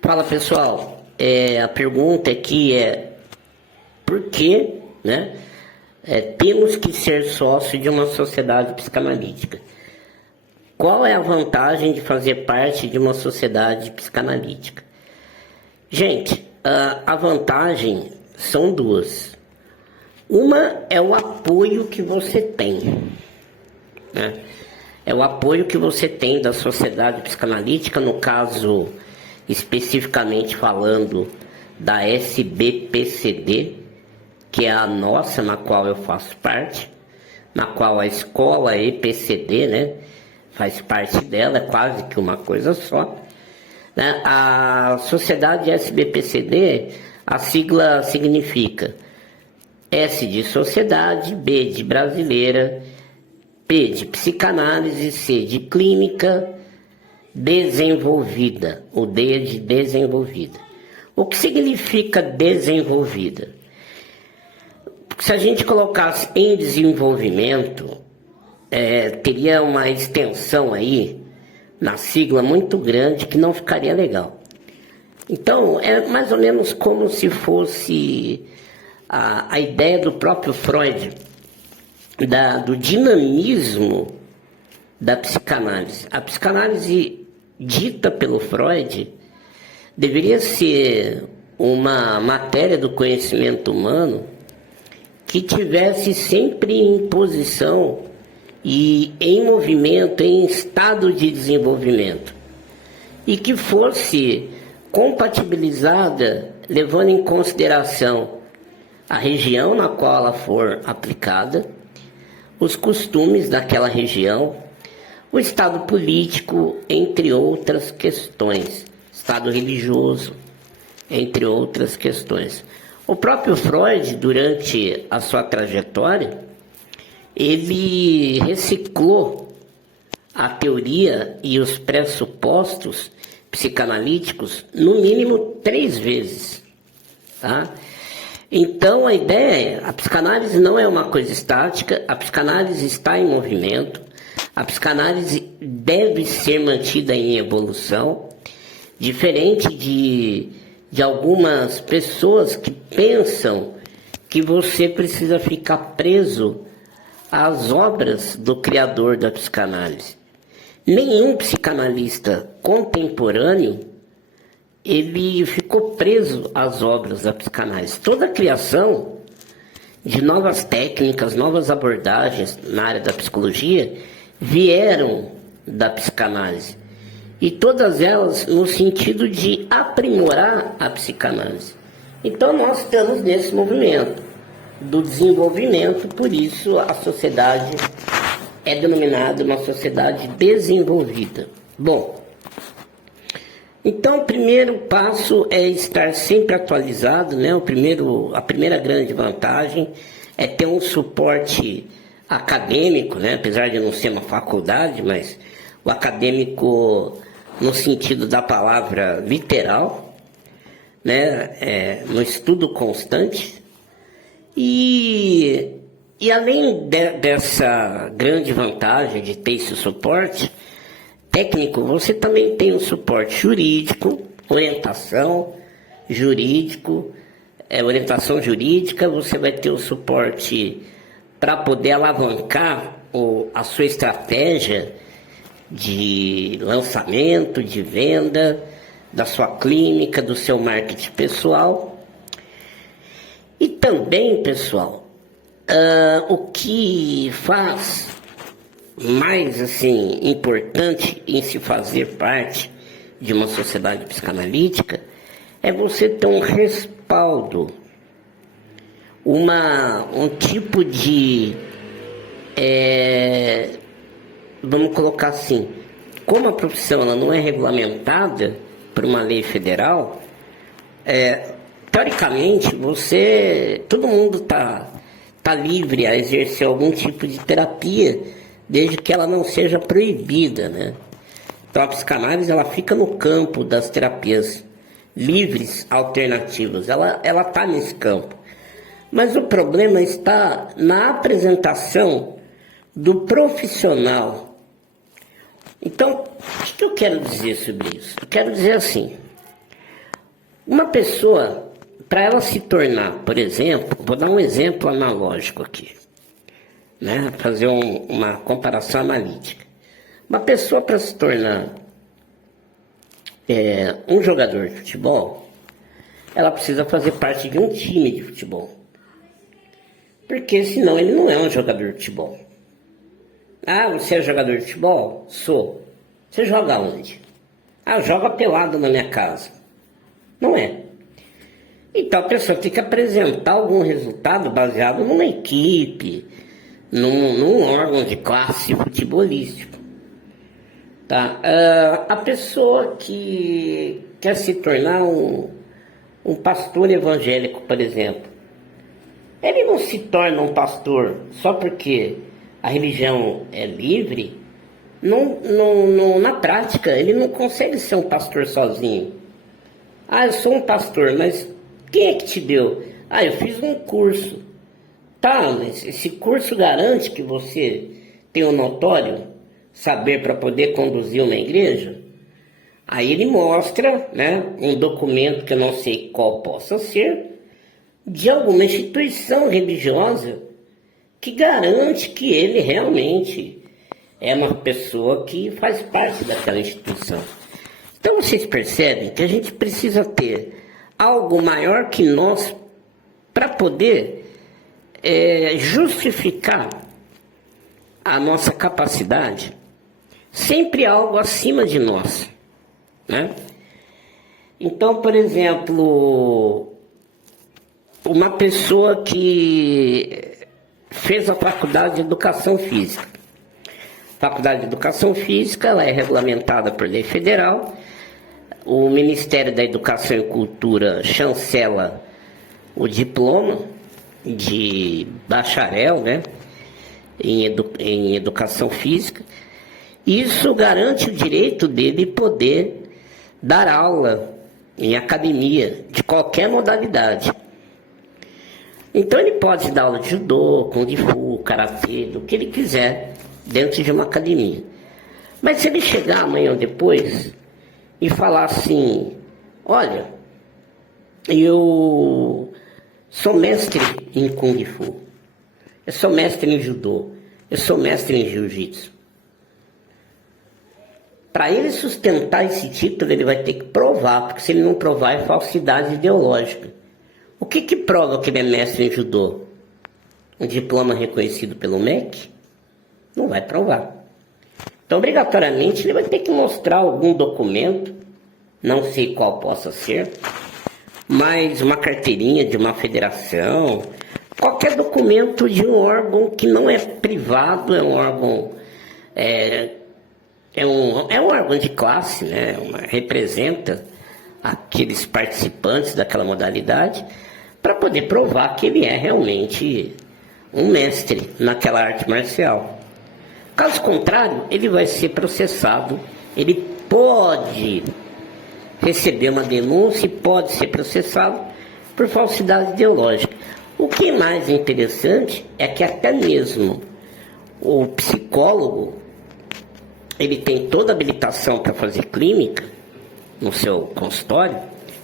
Fala pessoal, a pergunta aqui é por que, né, temos que ser sócio de uma sociedade psicanalítica? Qual é a vantagem de fazer parte de uma sociedade psicanalítica? Gente, a vantagem são duas. Uma é o apoio que você tem, né? É o apoio que você tem da sociedade psicanalítica, no caso, especificamente falando da SBPCD, que é a nossa, na qual eu faço parte, na qual a escola EPCD, né, faz parte dela, é quase que uma coisa só, né? A sociedade SBPCD, a sigla significa S de sociedade, B de brasileira, P de psicanálise, C de clínica, desenvolvida, o D é de desenvolvida. O que significa desenvolvida? Se a gente colocasse em desenvolvimento, teria uma extensão aí na sigla muito grande que não ficaria legal. Então, é mais ou menos como se fosse a ideia do próprio Freud, do dinamismo da psicanálise. A psicanálise dita pelo Freud deveria ser uma matéria do conhecimento humano que tivesse sempre em posição e em movimento, em estado de desenvolvimento, e que fosse compatibilizada levando em consideração a região na qual ela for aplicada, os costumes daquela região, o estado político, entre outras questões, estado religioso, entre outras questões. O próprio Freud, durante a sua trajetória, ele reciclou a teoria e os pressupostos psicanalíticos no mínimo 3 vezes, tá? Então a ideia a psicanálise não é uma coisa estática, a psicanálise está em movimento, a psicanálise deve ser mantida em evolução, diferente de algumas pessoas que pensam que você precisa ficar preso às obras do criador da psicanálise. Nenhum psicanalista contemporâneo ele ficou preso às obras da psicanálise. Toda a criação de novas técnicas, novas abordagens na área da psicologia vieram da psicanálise. E todas elas no sentido de aprimorar a psicanálise. Então nós estamos nesse movimento do desenvolvimento, por isso a sociedade é denominada uma sociedade desenvolvida. Bom, então, o primeiro passo é estar sempre atualizado, né? A primeira grande vantagem é ter um suporte acadêmico, né? Apesar de não ser uma faculdade, mas o acadêmico no sentido da palavra literal, né? No estudo constante. E além dessa grande vantagem de ter esse suporte técnico, você também tem um suporte jurídico, orientação jurídica, você vai ter o suporte para poder alavancar a sua estratégia de lançamento, de venda, da sua clínica, do seu marketing pessoal. E também, pessoal, o que faz mais assim importante em se fazer parte de uma sociedade psicanalítica é você ter um respaldo, um tipo de vamos colocar assim, como a profissão ela não é regulamentada por uma lei federal, teoricamente todo mundo tá livre a exercer algum tipo de terapia, desde que ela não seja proibida, né? Então a psicanálise ela fica no campo das terapias livres, alternativas, ela está nesse campo. Mas o problema está na apresentação do profissional. Então, o que eu quero dizer sobre isso? Eu quero dizer assim, Uma pessoa, para ela se tornar, por exemplo, vou dar um exemplo analógico aqui, né? Fazer uma comparação analítica. Uma pessoa para se tornar um jogador de futebol, ela precisa fazer parte de um time de futebol. Porque senão ele não é um jogador de futebol. Ah, você é jogador de futebol? Sou. Você joga onde? Ah, joga pelado na minha casa. Não é. Então a pessoa tem que apresentar algum resultado baseado numa equipe, num órgão de classe futebolístico. Tá? A pessoa que quer se tornar um pastor evangélico, por exemplo, ele não se torna um pastor só porque a religião é livre. Na prática, ele não consegue ser um pastor sozinho. Ah, eu sou um pastor, mas quem é que te deu? Ah, eu fiz um curso. Tá, mas esse curso garante que você tem um notório saber para poder conduzir uma igreja? Aí ele mostra, né, um documento que eu não sei qual possa ser, de alguma instituição religiosa que garante que ele realmente é uma pessoa que faz parte daquela instituição. Então vocês percebem que a gente precisa ter algo maior que nós para poder justificar a nossa capacidade, sempre algo acima de nós, né? Então, por exemplo, uma pessoa que fez a faculdade de Educação Física. A Faculdade de Educação Física, ela é regulamentada por lei federal. O Ministério da Educação e Cultura chancela o diploma de bacharel, né, em Educação Física. Isso garante o direito dele poder dar aula em academia de qualquer modalidade. Então ele pode dar aula de judô, kung fu, karatê, do que ele quiser dentro de uma academia. Mas se ele chegar amanhã ou depois e falar assim: olha, eu sou mestre em kung fu, eu sou mestre em judô, eu sou mestre em jiu-jitsu. Para ele sustentar esse título, ele vai ter que provar, porque se ele não provar é falsidade ideológica. O que prova que ele é mestre em judô? Um diploma reconhecido pelo MEC? Não vai provar. Então, obrigatoriamente, ele vai ter que mostrar algum documento, não sei qual possa ser, mas uma carteirinha de uma federação, qualquer documento de um órgão que não é privado, é um órgão, é um órgão de classe, né? Representa aqueles participantes daquela modalidade, para poder provar que ele é realmente um mestre naquela arte marcial. Caso contrário, ele vai ser processado, ele pode receber uma denúncia e pode ser processado por falsidade ideológica. O que é mais interessante é que até mesmo o psicólogo, ele tem toda a habilitação para fazer clínica no seu consultório,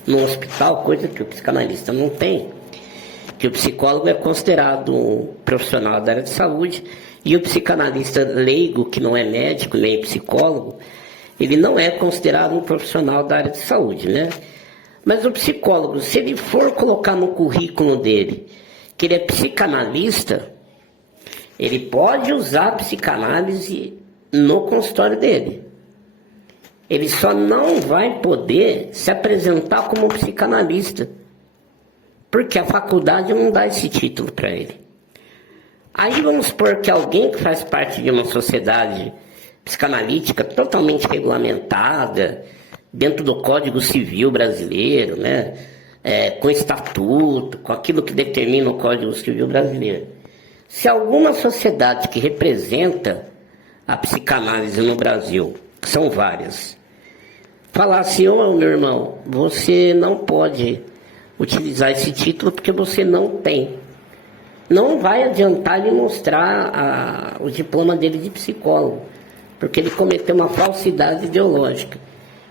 no hospital, coisa que o psicanalista não tem, que o psicólogo é considerado um profissional da área de saúde, e o psicanalista leigo, que não é médico nem psicólogo, ele não é considerado um profissional da área de saúde, né? Mas o psicólogo, se ele for colocar no currículo dele que ele é psicanalista, ele pode usar a psicanálise no consultório dele. Ele só não vai poder se apresentar como psicanalista, porque a faculdade não dá esse título para ele. Aí vamos supor que alguém que faz parte de uma sociedade psicanalítica totalmente regulamentada, dentro do Código Civil brasileiro, né? Com estatuto, com aquilo que determina o Código Civil brasileiro. Se alguma sociedade que representa a psicanálise no Brasil, que são várias, falar assim: ô meu irmão, você não pode utilizar esse título porque você não tem. Não vai adiantar ele mostrar o diploma dele de psicólogo, porque ele cometeu uma falsidade ideológica.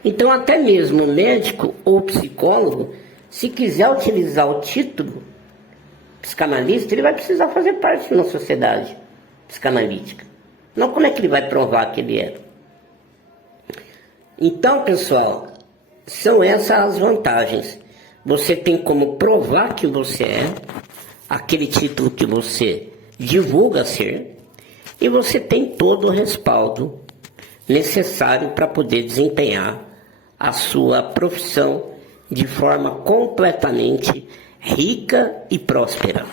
Então até mesmo o médico ou psicólogo Se quiser utilizar o título psicanalista, ele vai precisar fazer parte de uma sociedade psicanalítica. Não, como é que ele vai provar que ele é? Então, pessoal, são essas as vantagens. Você tem como provar que você é aquele título que você divulga ser, e você tem todo o respaldo necessário para poder desempenhar a sua profissão de forma completamente rica e próspera.